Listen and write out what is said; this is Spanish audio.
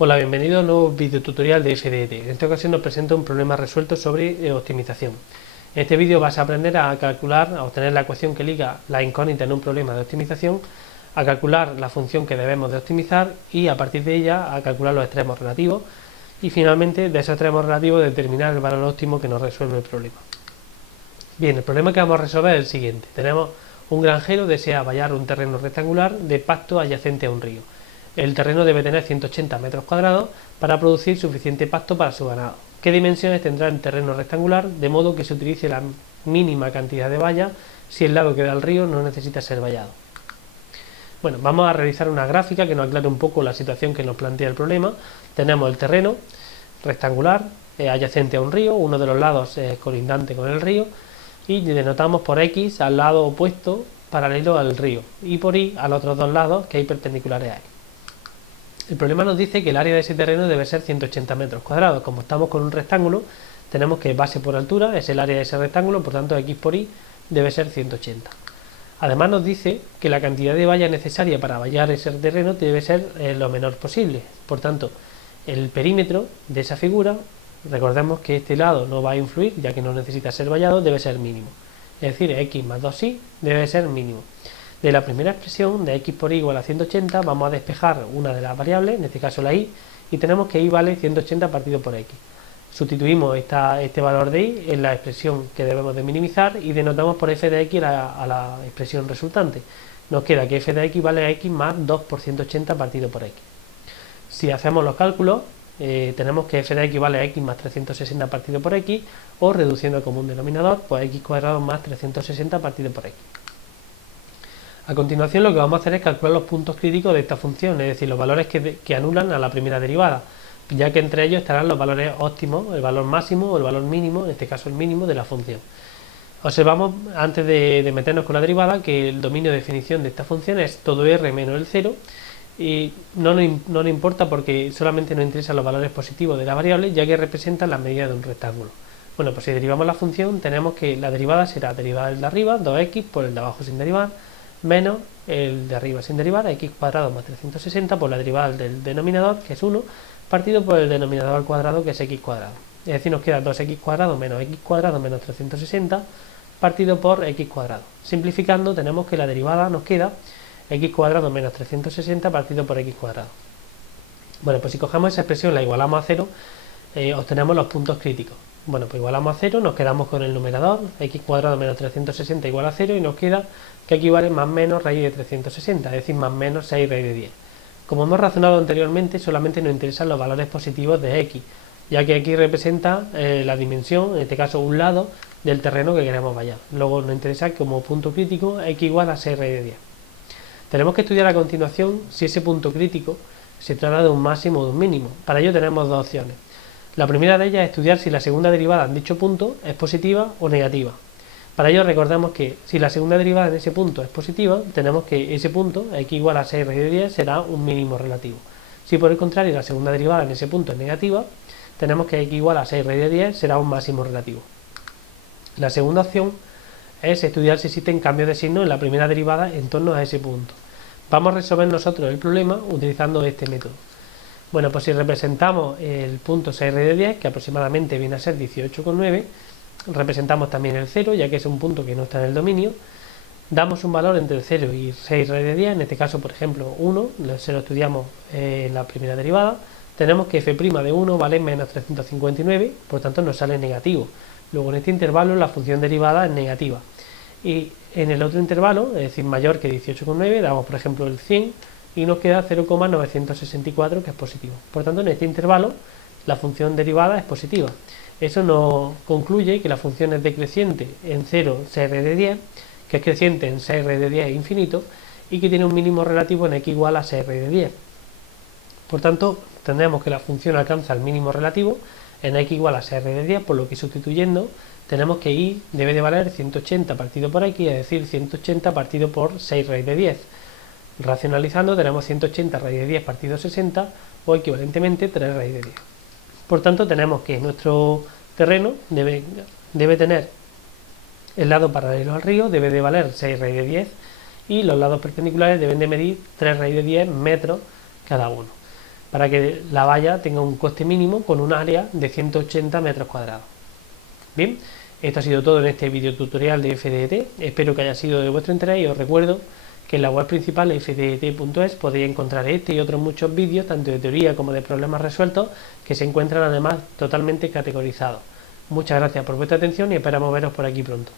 Hola, bienvenido a un nuevo videotutorial de FDT. En esta ocasión nos presento un problema resuelto sobre optimización. En este vídeo vas a aprender a calcular, a obtener la ecuación que liga la incógnita en un problema de optimización, a calcular la función que debemos de optimizar y a partir de ella a calcular los extremos relativos y finalmente de esos extremos relativos determinar el valor óptimo que nos resuelve el problema. Bien, el problema que vamos a resolver es el siguiente. Tenemos un granjero que desea vallar un terreno rectangular de pasto adyacente a un río. El terreno debe tener 180 metros cuadrados para producir suficiente pasto para su ganado. ¿Qué dimensiones tendrá el terreno rectangular de modo que se utilice la mínima cantidad de valla si el lado que da al río no necesita ser vallado? Bueno, vamos a realizar una gráfica que nos aclare un poco la situación que nos plantea el problema. Tenemos el terreno rectangular adyacente a un río, uno de los lados es colindante con el río y denotamos por X al lado opuesto paralelo al río y por Y a los otros dos lados que hay perpendiculares a X. El problema nos dice que el área de ese terreno debe ser 180 metros cuadrados. Como estamos con un rectángulo, tenemos que base por altura es el área de ese rectángulo, por tanto X por Y debe ser 180. Además nos dice que la cantidad de valla necesaria para vallar ese terreno debe ser lo menor posible. Por tanto, el perímetro de esa figura, recordemos que este lado no va a influir, ya que no necesita ser vallado, debe ser mínimo. Es decir, X más 2Y debe ser mínimo. De la primera expresión de X por Y igual a 180 vamos a despejar una de las variables, en este caso la Y, y tenemos que Y vale 180 partido por X. Sustituimos este valor de Y en la expresión que debemos de minimizar y denotamos por f de X a la expresión resultante. Nos queda que f de X vale a X más 2 por 180 partido por X. Si hacemos los cálculos, tenemos que f de X vale a X más 360 partido por X, o reduciendo al común denominador, pues X cuadrado más 360 partido por X. A continuación lo que vamos a hacer es calcular los puntos críticos de esta función, es decir, los valores que anulan a la primera derivada, ya que entre ellos estarán los valores óptimos, el valor máximo o el valor mínimo, en este caso el mínimo de la función. Observamos, antes de meternos con la derivada, que el dominio de definición de esta función es todo r menos el 0, y no nos importa porque solamente nos interesan los valores positivos de la variable, ya que representan las medidas de un rectángulo. Bueno, pues si derivamos la función, tenemos que la derivada será derivada del de arriba, 2x, por el de abajo sin derivar, menos el de arriba sin derivar, x cuadrado más 360 por la derivada del denominador, que es 1, partido por el denominador al cuadrado, que es x cuadrado. Es decir, nos queda 2x cuadrado menos x cuadrado menos 360 partido por x cuadrado. Simplificando, tenemos que la derivada nos queda x cuadrado menos 360 partido por x cuadrado. Bueno, pues si cogemos esa expresión, la igualamos a 0, obtenemos los puntos críticos. Bueno, pues igualamos a 0, nos quedamos con el numerador, x cuadrado menos 360 igual a 0, y nos queda que equivale más menos raíz de 360, es decir, más menos 6 raíz de 10. Como hemos razonado anteriormente, solamente nos interesan los valores positivos de x, ya que aquí representa la dimensión, en este caso un lado, del terreno que queremos vallar. Luego nos interesa como punto crítico x igual a 6 raíz de 10. Tenemos que estudiar a continuación si ese punto crítico se trata de un máximo o de un mínimo. Para ello tenemos dos opciones. La primera de ellas es estudiar si la segunda derivada en dicho punto es positiva o negativa. Para ello recordemos que si la segunda derivada en ese punto es positiva, tenemos que ese punto, x igual a 6 raíz de 10, será un mínimo relativo. Si por el contrario la segunda derivada en ese punto es negativa, tenemos que x igual a 6 raíz de 10 será un máximo relativo. La segunda opción es estudiar si existen cambios de signo en la primera derivada en torno a ese punto. Vamos a resolver nosotros el problema utilizando este método. Bueno, pues si representamos el punto 6 raíz de 10, que aproximadamente viene a ser 18,9, representamos también el 0, ya que es un punto que no está en el dominio, damos un valor entre el 0 y 6 raíz de 10, en este caso por ejemplo 1, se lo estudiamos en la primera derivada, tenemos que f' de 1 vale menos 359, por tanto nos sale negativo. Luego en este intervalo la función derivada es negativa. Y en el otro intervalo, es decir, mayor que 18,9, damos por ejemplo el 100 y nos queda 0,964, que es positivo. Por tanto, en este intervalo la función derivada es positiva. Eso nos concluye que la función es decreciente en 0, 6 raíz de 10, que es creciente en 6 raíz de 10 infinito, y que tiene un mínimo relativo en x igual a 6 raíz de 10. Por tanto, tendremos que la función alcanza el mínimo relativo en x igual a 6 raíz de 10, por lo que sustituyendo tenemos que y debe de valer 180 partido por x, es decir, 180 partido por 6 raíz de 10. Racionalizando tenemos 180 raíz de 10 partido 60, o equivalentemente 3 raíz de 10. Por tanto, tenemos que nuestro terreno debe tener el lado paralelo al río, debe de valer 6 raíz de 10, y los lados perpendiculares deben de medir 3 raíz de 10 metros cada uno. para que la valla tenga un coste mínimo con un área de 180 metros cuadrados. Bien, esto ha sido todo en este video tutorial de FDET, espero que haya sido de vuestro interés y os recuerdo que en la web principal fdet.es podéis encontrar este y otros muchos vídeos, tanto de teoría como de problemas resueltos, que se encuentran además totalmente categorizados. Muchas gracias por vuestra atención y esperamos veros por aquí pronto.